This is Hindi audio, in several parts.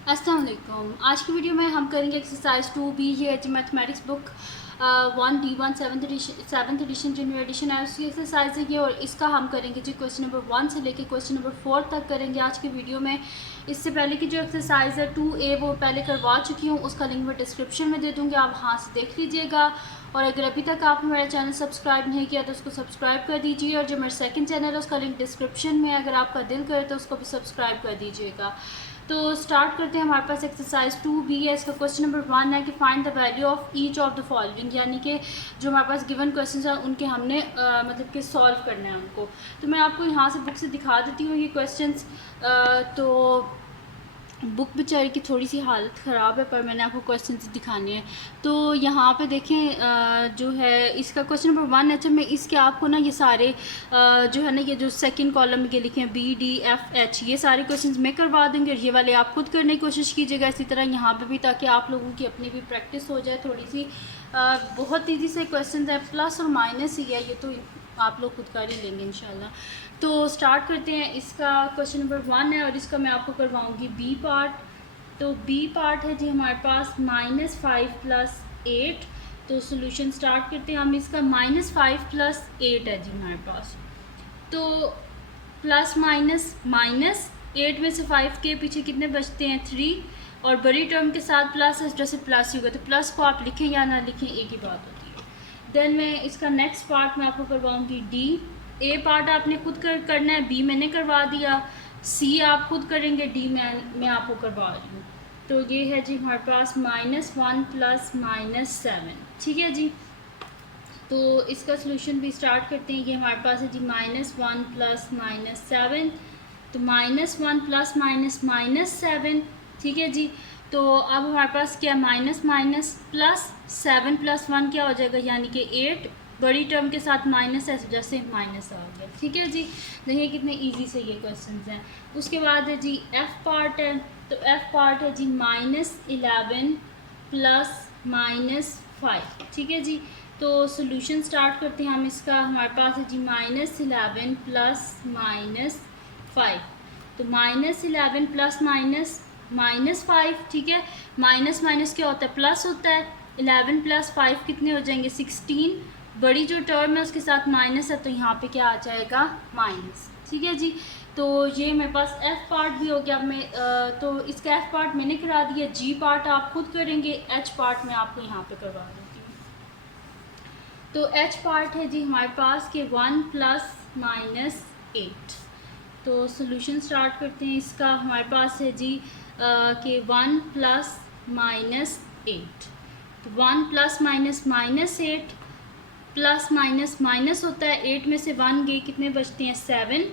अस्सलाम वालेकुम। आज की वीडियो में हम करेंगे एक्सरसाइज 2B। ये है जी mathematics book 1D1 seventh edition जो न्यू एडिशन है उसकी एक्सरसाइज है ये, और इसका हम करेंगे जी क्वेश्चन नंबर 1 से लेके क्वेश्चन नंबर 4 तक करेंगे आज की वीडियो में। इससे पहले की जो एक्सरसाइज है 2A वो पहले करवा चुकी हूँ, उसका लिंक मैं डिस्क्रिप्शन में दे दूँगी, आप वहाँ से देख लीजिएगा। और अगर अभी तक आपने मेरा चैनल सब्सक्राइब नहीं किया तो उसको सब्सक्राइब कर दीजिए, और जो मेरा सेकंड चैनल है उसका लिंक डिस्क्रिप्शन में, अगर आपका दिल करे तो उसको भी सब्सक्राइब कर दीजिएगा। तो स्टार्ट करते हैं। हमारे पास एक्सरसाइज 2B है, इसका क्वेश्चन नंबर 1 है कि find the value of each of the following, यानी कि जो हमारे पास गिवन क्वेश्चन है उनके हमने मतलब कि सॉल्व करना है उनको। तो मैं आपको यहाँ से बुक से दिखा देती हूँ ये क्वेश्चन। तो बुक बेचारी की थोड़ी सी हालत ख़राब है, पर मैंने आपको क्वेश्चन दिखाने हैं। तो यहाँ पे देखें जो है इसका क्वेश्चन नंबर 1। अच्छा, मैं इसके आपको ना ये सारे जो है ना ये जो सेकंड कॉलम में लिखे हैं BDFH, ये सारे क्वेश्चंस मैं करवा दूँगी, और ये वाले आप खुद करने की कोशिश कीजिएगा इसी तरह यहाँ पे भी, ताकि आप लोगों की अपनी भी प्रैक्टिस हो जाए थोड़ी सी। बहुत ईजी से क्वेश्चन है, प्लस और माइनस ही है, ये तो आप लोग खुद कर ही लेंगे इंशाल्लाह। तो स्टार्ट करते हैं। इसका क्वेश्चन नंबर 1 है और इसका मैं आपको करवाऊंगी बी पार्ट। तो बी पार्ट है जी हमारे पास -5 + 8। तो सोल्यूशन स्टार्ट करते हैं हम। इसका -5 + 8 है जी हमारे पास। तो प्लस माइनस माइनस 8 में से 5 के पीछे कितने बचते हैं 3, और बड़ी टर्म के साथ प्लस है, जैसे प्लस ही होगा तो प्लस को आप लिखें या ना लिखें एक ही बात होती है। देन मैं इसका नेक्स्ट पार्ट मैं आपको करवाऊंगी डी। ए पार्ट आपने खुद करना है, बी मैंने करवा दिया, सी आप खुद करेंगे, डी मैं आपको करवा रही हूँ। तो ये है जी हमारे पास -1 + -7। ठीक है जी। तो इसका सोल्यूशन भी स्टार्ट करते हैं। ये हमारे पास है जी -1 + -7। तो -1 + -7। ठीक है जी। तो अब हमारे पास क्या माइनस माइनस प्लस 7 + 1 क्या हो जाएगा, यानी कि 8। बड़ी टर्म के साथ माइनस है, जैसे माइनस आ गया। ठीक है जी। देखिए कितने इजी से ये क्वेश्चंस हैं। उसके बाद है जी एफ़ पार्ट है। तो एफ़ पार्ट है जी -11 + -5। ठीक है जी। तो सोल्यूशन स्टार्ट करते हैं हम इसका। हमारे पास है जी -11 + -5। तो -11 + -5। ठीक है। माइनस माइनस क्या होता है, प्लस होता है। 11 + 5 कितने हो जाएंगे 16। बड़ी जो टर्म है उसके साथ माइनस है, तो यहाँ पे क्या आ जाएगा माइनस। ठीक है जी। तो ये मेरे पास एफ़ पार्ट भी हो गया। अब मैं तो इसका एफ़ पार्ट मैंने करा दिया, जी पार्ट आप खुद करेंगे, एच पार्ट मैं आपको यहाँ पे करवा देती हूँ। तो एच पार्ट है जी हमारे पास के 1 + -8। तो सोल्यूशन स्टार्ट करते हैं इसका। हमारे पास है जी कि 1 + -8। तो 1 + -8 प्लस माइनस माइनस होता है, 8 में से 1 गए कितने बचते हैं 7।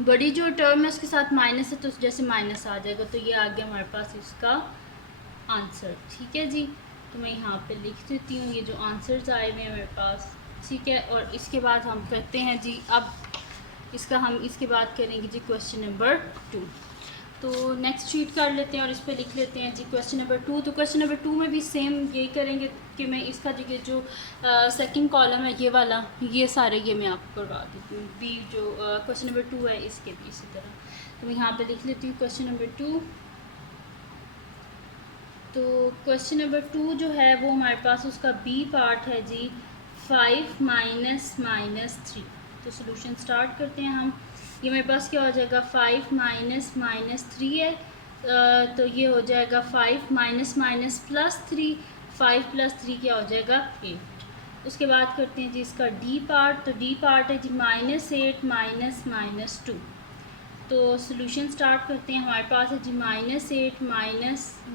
बड़ी जो टर्म है उसके साथ माइनस है, तो जैसे माइनस आ जाएगा, तो ये आ गया हमारे पास इसका आंसर। ठीक है जी। तो मैं यहाँ पे लिख देती हूँ ये जो आंसर्स आए हुए हैं मेरे पास। ठीक है। और इसके बाद हम करते हैं जी, अब इसका हम इसके बाद करेंगे जी क्वेश्चन नंबर 2। तो नेक्स्ट शीट कर लेते हैं और इस पर लिख लेते हैं जी क्वेश्चन नंबर 2। तो क्वेश्चन नंबर 2 में भी सेम यही करेंगे कि मैं इसका जो सेकंड कॉलम है ये वाला, ये सारे ये मैं आपको करवा देती हूँ। बी जो क्वेश्चन नंबर 2 है इसके भी इसी तरह। तो मैं यहाँ पे लिख लेती हूँ क्वेश्चन नंबर 2। तो क्वेश्चन नंबर 2 जो है वो हमारे पास उसका बी पार्ट है जी 5 - -3। तो सोल्यूशन स्टार्ट करते हैं हम। ये मेरे पास क्या हो जाएगा 5 - -3 है। तो ये हो जाएगा 5 +3। 5 + 3 क्या हो जाएगा 8। उसके बाद करते हैं जी इसका डी पार्ट। तो डी पार्ट है जी -8 - -2। तो सोल्यूशन स्टार्ट करते हैं। हमारे पास है जी -8 -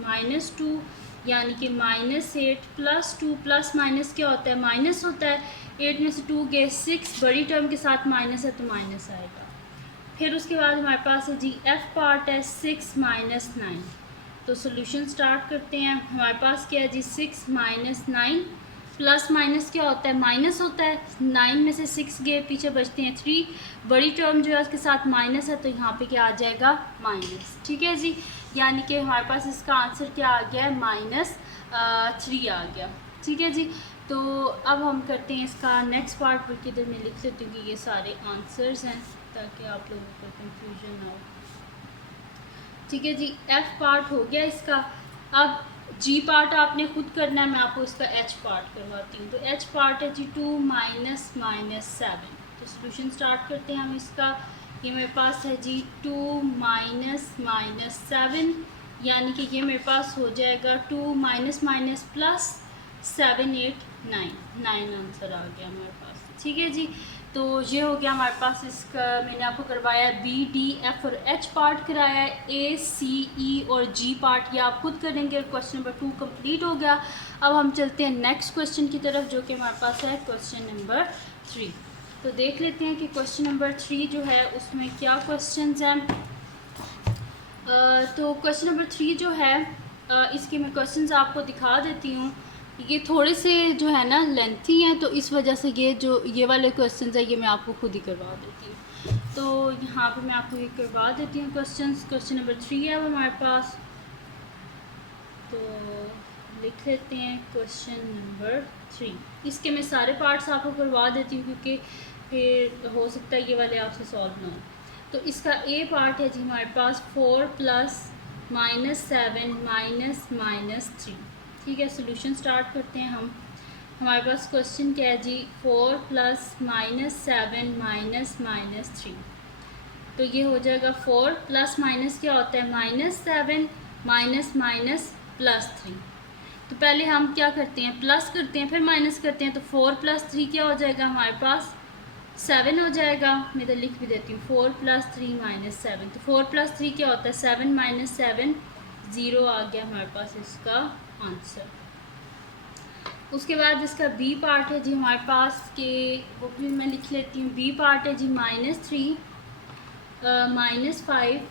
-2, यानी कि -8 + 2 प्लस माइनस क्या होता है माइनस होता है। 8 में से 2 गए 6, बड़ी टर्म के साथ माइनस है तो माइनस आएगा। फिर उसके बाद हमारे पास है जी एफ़ पार्ट है 6 - 9। तो सोल्यूशन स्टार्ट करते हैं। हमारे पास क्या है जी 6 - 9, प्लस माइनस क्या होता है माइनस होता है। 9 में से 6 गए पीछे बचते हैं 3, बड़ी टर्म जो है उसके साथ माइनस है, तो यहाँ पे क्या आ जाएगा माइनस। ठीक है जी। यानी कि हमारे पास इसका आंसर क्या आ गया है -3 आ गया। ठीक है जी। तो अब हम करते हैं इसका नेक्स्ट पार्ट, बल्कि इधर मैं लिख लेती हूँ कि ये सारे आंसर्स हैं ताकि आप लोगों को कंफ्यूजन ना हो। ठीक है जी, एफ पार्ट हो गया इसका। अब जी पार्ट आपने खुद करना है, मैं आपको इसका एच पार्ट करवाती हूँ। तो एच पार्ट है जी 2 माइनस माइनस 7। तो सोल्यूशन स्टार्ट करते हैं हम इसका। ये मेरे पास है जी 2 माइनस माइनस 7, यानी कि ये मेरे पास हो जाएगा 2 माइनस माइनस प्लस 7 8 9 9 आंसर आ गया मेरे पास। ठीक है जी, तो ये हो गया हमारे पास इसका। मैंने आपको करवाया बी डी एफ और एच पार्ट कराया है, ए सी ई और जी पार्ट ये आप खुद करेंगे। क्वेश्चन नंबर 2 कंप्लीट हो गया। अब हम चलते हैं नेक्स्ट क्वेश्चन की तरफ, जो कि हमारे पास है क्वेश्चन नंबर 3। तो देख लेते हैं कि क्वेश्चन नंबर 3 जो है उसमें क्या क्वेश्चंस हैं। तो क्वेश्चन नंबर 3 जो है इसके मैं क्वेश्चंस आपको दिखा देती हूँ। ये थोड़े से जो है ना लेंथी हैं, तो इस वजह से ये वाले क्वेश्चंस है ये मैं आपको खुद ही करवा देती हूँ। तो यहाँ पे मैं आपको ये करवा देती हूँ क्वेश्चंस। क्वेश्चन नंबर 3 है अब हमारे पास, तो लिख लेते हैं क्वेश्चन नंबर 3। इसके मैं सारे पार्ट्स आपको करवा देती हूँ, क्योंकि फिर हो सकता है ये वाले आपसे सॉल्व ना हो। तो इसका ए पार्ट है जी हमारे पास 4 प्लस माइनस 7 माइनस माइनस 3। ठीक है, सोल्यूशन स्टार्ट करते हैं हम। हमारे पास क्वेश्चन क्या है जी 4 प्लस माइनस 7 माइनस माइनस 3। तो ये हो जाएगा 4 प्लस माइनस क्या होता है माइनस 7 माइनस माइनस प्लस 3। तो पहले हम क्या करते हैं प्लस करते हैं फिर माइनस करते हैं। तो 4 प्लस 3 क्या हो जाएगा हमारे पास 7 हो जाएगा। मैं तो लिख भी देती हूँ 4 प्लस 3 माइनस 7। तो 4 प्लस 3 क्या होता है 7 माइनस 7 0 आ गया हमारे पास इसका आंसर। उसके बाद इसका बी पार्ट है जी हमारे पास के, वो भी मैं लिख लेती हूँ। बी पार्ट है जी -3 माइनस 5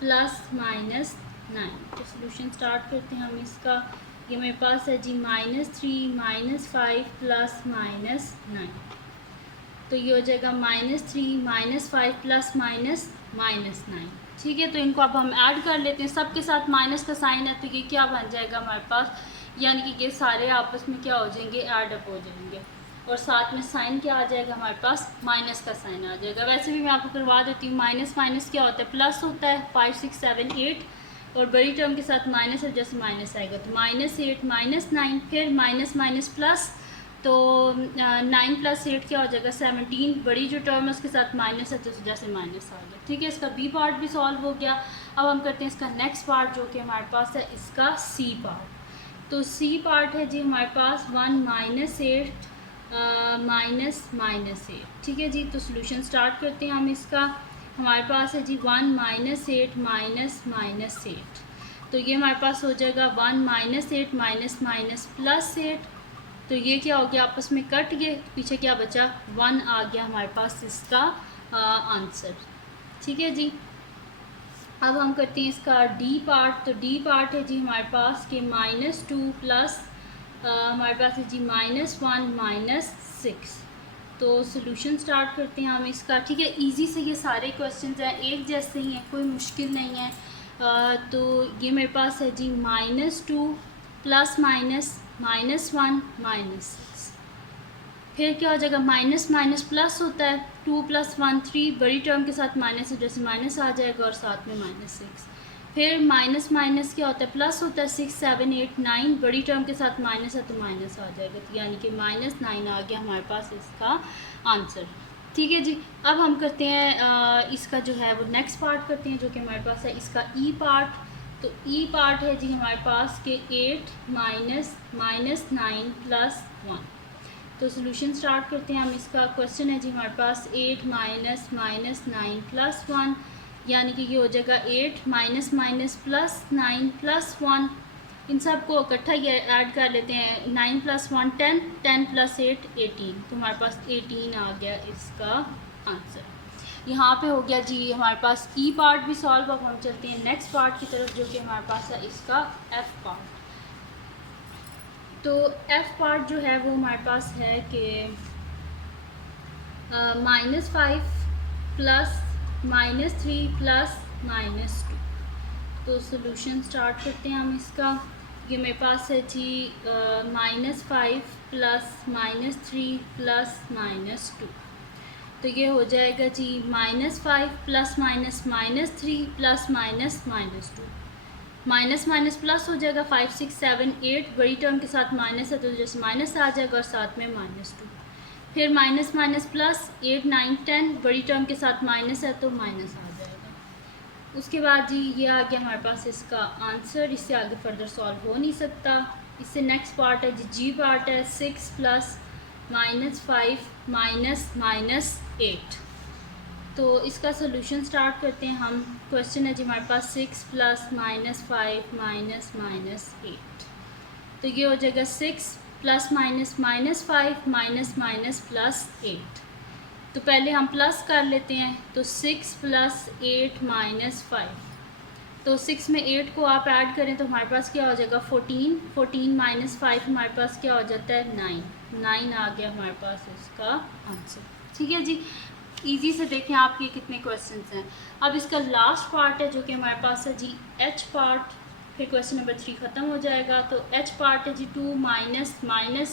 प्लस माइनस 9। तो सोल्यूशन स्टार्ट करते हैं हम इसका। ये मेरे पास है जी -3 माइनस 5 प्लस माइनस 9। तो ये हो जाएगा -3 माइनस 5 प्लस माइनस माइनस 9। ठीक है, तो इनको अब हम ऐड कर लेते हैं। सबके साथ माइनस का साइन है, तो ये क्या बन जाएगा हमारे पास, यानी कि ये सारे आपस में क्या हो जाएंगे ऐड अप हो जाएंगे, और साथ में साइन क्या आ जाएगा हमारे पास माइनस का साइन आ जाएगा। वैसे भी मैं आपको करवा देती हूँ। माइनस माइनस क्या होता है प्लस होता है 5 6 7 8, और बड़ी टर्म के साथ माइनस है, जैसे माइनस आएगा तो -8 -9, फिर माइनस माइनस प्लस, तो 9 प्लस 8 क्या हो जाएगा 17। बड़ी जो टर्म है उसके साथ माइनस है, तो जैसे माइनस आ गया। ठीक है, इसका बी पार्ट भी सॉल्व हो गया। अब हम करते हैं इसका नेक्स्ट पार्ट, जो कि हमारे पास है इसका सी पार्ट। तो सी पार्ट है जी हमारे पास 1 माइनस 8 माइनस माइनस 8। ठीक है जी, तो सोल्यूशन स्टार्ट करते हैं हम इसका। हमारे पास है जी 1 माइनस 8 माइनस माइनस 8। तो ये हमारे पास हो जाएगा 1 माइनस 8 माइनस माइनस प्लस 8। तो ये क्या हो गया आपस में कट गए, पीछे क्या बचा 1 आ गया हमारे पास इसका आंसर। ठीक है जी, अब हम करते हैं इसका डी पार्ट। तो डी पार्ट है जी हमारे पास के -2 प्लस हमारे पास है जी -1 माइनस 6। तो सोल्यूशन स्टार्ट करते हैं हम इसका। ठीक है, इजी से ये सारे क्वेश्चंस हैं, एक जैसे ही हैं, कोई मुश्किल नहीं है। तो ये मेरे पास है जी -2 प्लस माइनस -1 माइनस 6। फिर क्या हो जाएगा माइनस माइनस प्लस होता है 2 + 1 3, बड़ी टर्म के साथ माइनस है, जैसे माइनस आ जाएगा, और साथ में -6। फिर माइनस माइनस क्या होता है प्लस होता है 6 7 8 9, बड़ी टर्म के साथ माइनस है तो माइनस आ जाएगा, तो यानी कि -9 आ गया हमारे पास इसका आंसर। ठीक है जी, अब हम करते हैं इसका जो है वो नेक्स्ट पार्ट करते हैं, जो कि हमारे पास है इसका ई पार्ट। तो ई पार्ट है जी हमारे पास के 8 माइनस -9 प्लस 1। तो सोल्यूशन स्टार्ट करते हैं हम इसका। क्वेश्चन है जी हमारे पास 8 माइनस -9 प्लस 1, यानी कि ये हो जाएगा 8 माइनस माइनस प्लस 9 प्लस 1। इन सब को इकट्ठा ये ऐड कर लेते हैं। 9 + 1 10, 10 + 8 18। तो हमारे पास 18 आ गया इसका आंसर। यहाँ पे हो गया जी हमारे पास ई पार्ट भी सॉल्व। अब हम चलते हैं नेक्स्ट पार्ट की तरफ, जो कि हमारे पास है इसका एफ पार्ट। तो एफ पार्ट जो है वो हमारे पास है कि -5 प्लस -3 प्लस -2। तो सोल्यूशन स्टार्ट करते हैं हम इसका। ये मेरे पास है जी -5 प्लस -3 प्लस -2। तो ये हो जाएगा जी -5 plus minus -3 plus minus -2, minus minus plus हो जाएगा। 5 6 7 8 बड़ी टर्म के साथ माइनस है तो जैसे माइनस आ जाएगा और साथ में -2, फिर माइनस माइनस प्लस 8 9 10 बड़ी टर्म के साथ माइनस है तो माइनस आ जाएगा। उसके बाद जी ये आ गया हमारे पास इसका आंसर, इससे आगे फर्दर सॉल्व हो नहीं सकता। इससे नेक्स्ट पार्ट है जी पार्ट है 6 प्लस -5 माइनस 8। तो इसका सोल्यूशन स्टार्ट करते हैं हम। क्वेश्चन है जी हमारे पास 6 प्लस -5 माइनस 8, तो ये हो जाएगा 6 प्लस -5 माइनस प्लस 8। तो पहले हम प्लस कर लेते हैं, तो 6 प्लस 8 माइनस 5, तो 6 में 8 को आप ऐड करें तो हमारे पास क्या हो जाएगा 14 माइनस 5 हमारे पास क्या हो जाता है 9 आ गया हमारे पास इसका आंसर। ठीक है जी, इजी से देखें आपके कितने क्वेश्चंस हैं। अब इसका लास्ट पार्ट है जो कि हमारे पास है जी एच पार्ट, फिर क्वेश्चन नंबर 3 ख़त्म हो जाएगा। तो एच पार्ट है जी 2 माइनस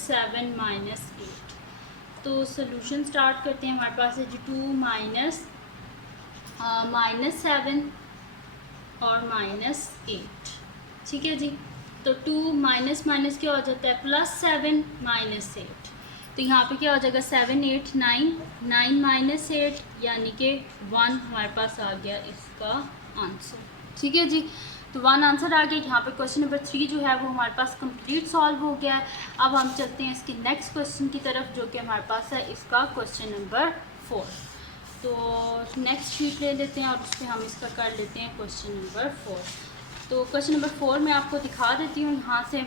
7 माइनस 8। तो सोल्यूशन स्टार्ट करते हैं। हमारे पास है जी 2 माइनस 7 और -8। ठीक है जी, तो 2 माइनस क्या हो जाता है +7 -8, तो यहाँ पे क्या हो जाएगा 7 8 9 माइनस 8 यानी कि 1 हमारे पास आ गया इसका आंसर। ठीक है जी, तो 1 आंसर आ गया। यहाँ पे क्वेश्चन नंबर 3 जो है वो हमारे पास कंप्लीट सॉल्व हो गया है। अब हम चलते हैं इसके नेक्स्ट क्वेश्चन की तरफ जो कि हमारे पास है इसका क्वेश्चन नंबर 4। तो नेक्स्ट शीट ले लेते हैं और उस पर हम इसका कर लेते हैं क्वेश्चन नंबर 4। तो क्वेश्चन नंबर 4 मैं आपको दिखा देती हूँ यहाँ से।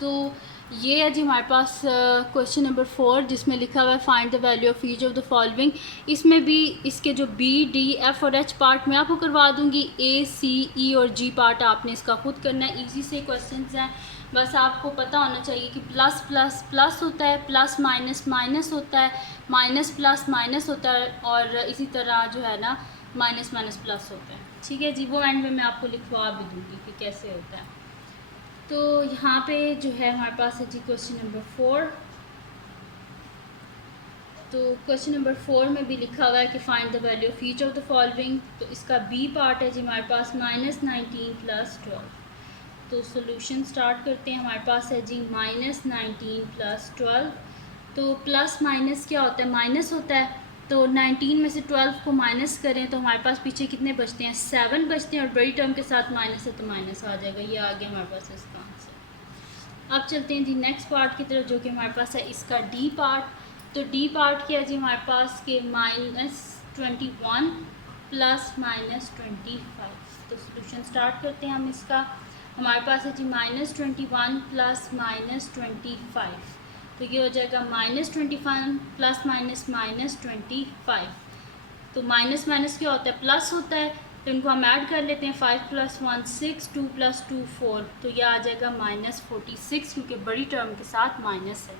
तो ये है जी हमारे पास क्वेश्चन नंबर 4 जिसमें लिखा हुआ है find the value of each of the following. इसमें भी इसके जो बी डी एफ और एच पार्ट मैं आपको करवा दूँगी, ए सी ई और जी पार्ट आपने इसका खुद करना है। इजी से क्वेश्चंस हैं, बस आपको पता होना चाहिए कि प्लस प्लस प्लस होता है, प्लस माइनस माइनस होता है, माइनस प्लस माइनस होता है, और इसी तरह जो है ना माइनस माइनस प्लस होता है। ठीक है जी, वो एंड में मैं आपको लिखवा भी दूँगी कि कैसे होता है। तो यहाँ पे जो है हमारे पास है जी क्वेश्चन नंबर 4। तो क्वेश्चन नंबर 4 में भी लिखा हुआ है कि find the value of each of the following. तो इसका बी पार्ट है जी हमारे पास -19 + 12। तो सोल्यूशन स्टार्ट करते हैं। हमारे पास है जी -19 + 12। तो प्लस माइनस क्या होता है माइनस होता है, तो 19 में से 12 को माइनस करें तो हमारे पास पीछे कितने बचते हैं 7 बचते हैं, और बड़ी टर्म के साथ माइनस है तो माइनस आ जाएगा। ये आ गया हमारे पास इसका आंसर। अब चलते हैं जी नेक्स्ट पार्ट की तरफ जो कि हमारे पास है इसका डी पार्ट। तो डी पार्ट क्या है जी हमारे पास के -21 प्लस -25। तो सोल्यूशन स्टार्ट करते हैं हम इसका। हमारे पास है जी -21 प्लस -25, तो ये हो जाएगा -21 प्लस -25। तो माइनस माइनस क्या होता है प्लस होता है, तो इनको हम ऐड कर लेते हैं। 5 + 1 6, 2 + 2 4, तो ये आ जाएगा -46 क्योंकि बड़ी टर्म के साथ माइनस है।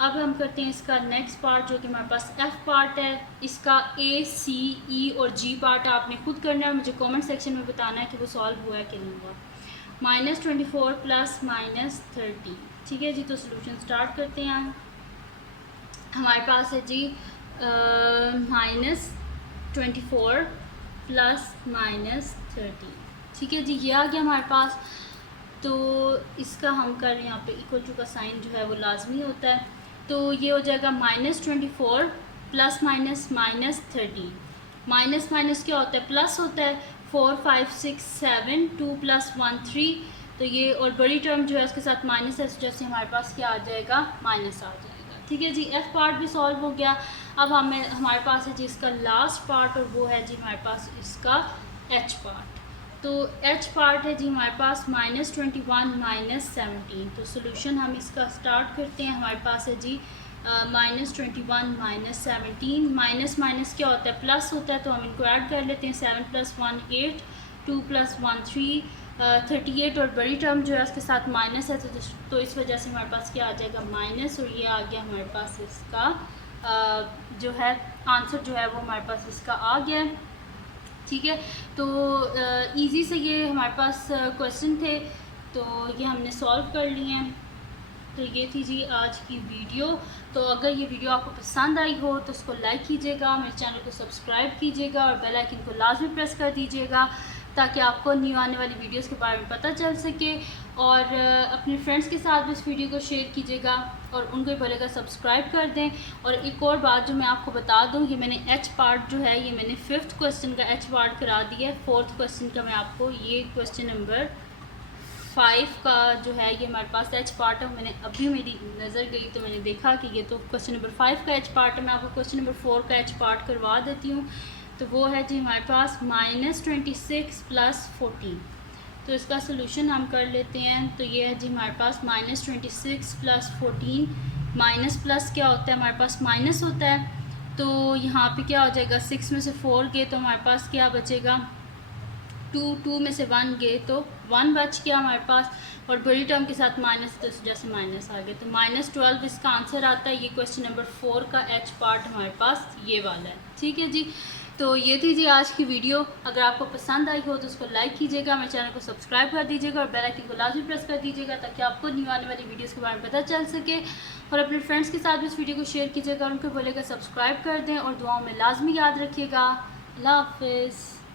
अब हम करते हैं इसका नेक्स्ट पार्ट जो कि हमारे पास एफ पार्ट है। इसका ए सी ई और जी पार्ट आपने खुद करना है, मुझे कमेंट सेक्शन में बताना है कि वो सॉल्व हुआ है कि नहीं हुआ। -24 प्लस -30। ठीक है जी, तो सोल्यूशन स्टार्ट करते हैं। हमारे पास है जी -24 प्लस -30। ठीक है जी, ये आ गया हमारे पास। तो इसका हम कर रहे हैं यहाँ पे इक्वल टू का साइन जो है वो लाजमी होता है। तो ये हो जाएगा -24 प्लस -30। माइनस माइनस क्या होता है प्लस होता है। 4 5 6 7 2 + 1 3, तो ये और बड़ी टर्म जो है उसके साथ माइनस है, जैसे हमारे पास क्या आ जाएगा माइनस आ जाएगा। ठीक है जी, एफ पार्ट भी सॉल्व हो गया। अब हमारे पास है जी इसका लास्ट पार्ट, और वो है जी हमारे पास इसका एच पार्ट। तो एच पार्ट है जी हमारे पास -21 -17। तो सोल्यूशन हम इसका स्टार्ट करते हैं। हमारे पास है जी -21 -17। माइनस माइनस क्या होता है प्लस होता है, तो हम इनको ऐड कर लेते हैं। 7 + 1 8, 2 + 1 3, 38, और बड़ी टर्म जो है उसके साथ माइनस है, तो इस वजह से हमारे पास क्या आ जाएगा माइनस, और ये आ गया हमारे पास इसका जो है आंसर जो है वो हमारे पास इसका आ गया है। ठीक है, तो इजी से ये हमारे पास क्वेश्चन थे, तो ये हमने सॉल्व कर लिए हैं। तो ये थी जी आज की वीडियो। तो अगर ये वीडियो आपको पसंद आई हो तो उसको लाइक कीजिएगा, मेरे चैनल को सब्सक्राइब कीजिएगा और बेल आइकन को लाजमी प्रेस कर दीजिएगा ताकि आपको न्यू आने वाली वीडियोस के बारे में पता चल सके। और अपने फ्रेंड्स के साथ भी इस वीडियो को शेयर कीजिएगा और उनको भी बोलेगा सब्सक्राइब कर दें। और एक और बात जो मैं आपको बता दूं, ये मैंने एच पार्ट जो है ये मैंने 5th क्वेश्चन का एच पार्ट करा दिया है। 4th क्वेश्चन का मैं आपको ये क्वेश्चन नंबर 5 का जो है ये हमारे पास एच पार्ट है। मैंने अभी मेरी नज़र गई तो मैंने देखा कि ये तो क्वेश्चन नंबर 5 का एच पार्ट है। मैं आपको क्वेश्चन नंबर 4 का एच पार्ट करवा देती हूँ। तो वो है जी हमारे पास -26 + 14। तो इसका सोल्यूशन हम कर लेते हैं। तो ये है जी हमारे पास -26 + 14। माइनस प्लस क्या होता है, हमारे पास माइनस होता है। तो यहाँ पे क्या हो जाएगा, 6 में से 4 गए तो हमारे पास क्या बचेगा, 2 में से 1 गए तो 1 बच गया हमारे पास। और बड़ी टर्म के साथ माइनस तो जैसे माइनस आ गया तो -12 इसका आंसर आता है। ये क्वेश्चन नंबर 4 का एच पार्ट हमारे पास ये वाला है। ठीक है जी, तो ये थी जी आज की वीडियो। अगर आपको पसंद आई हो तो उसको लाइक कीजिएगा, मेरे चैनल को सब्सक्राइब कर दीजिएगा और बेल आइकन को लाजमी प्रेस कर दीजिएगा ताकि आपको न्यू आने वाली वीडियोस के बारे में पता चल सके। और अपने फ्रेंड्स के साथ भी इस वीडियो को शेयर कीजिएगा और उनको बोलेगा सब्सक्राइब कर दें और दुआओं में लाजमी याद रखिएगा। अल्लाह हाफिज़।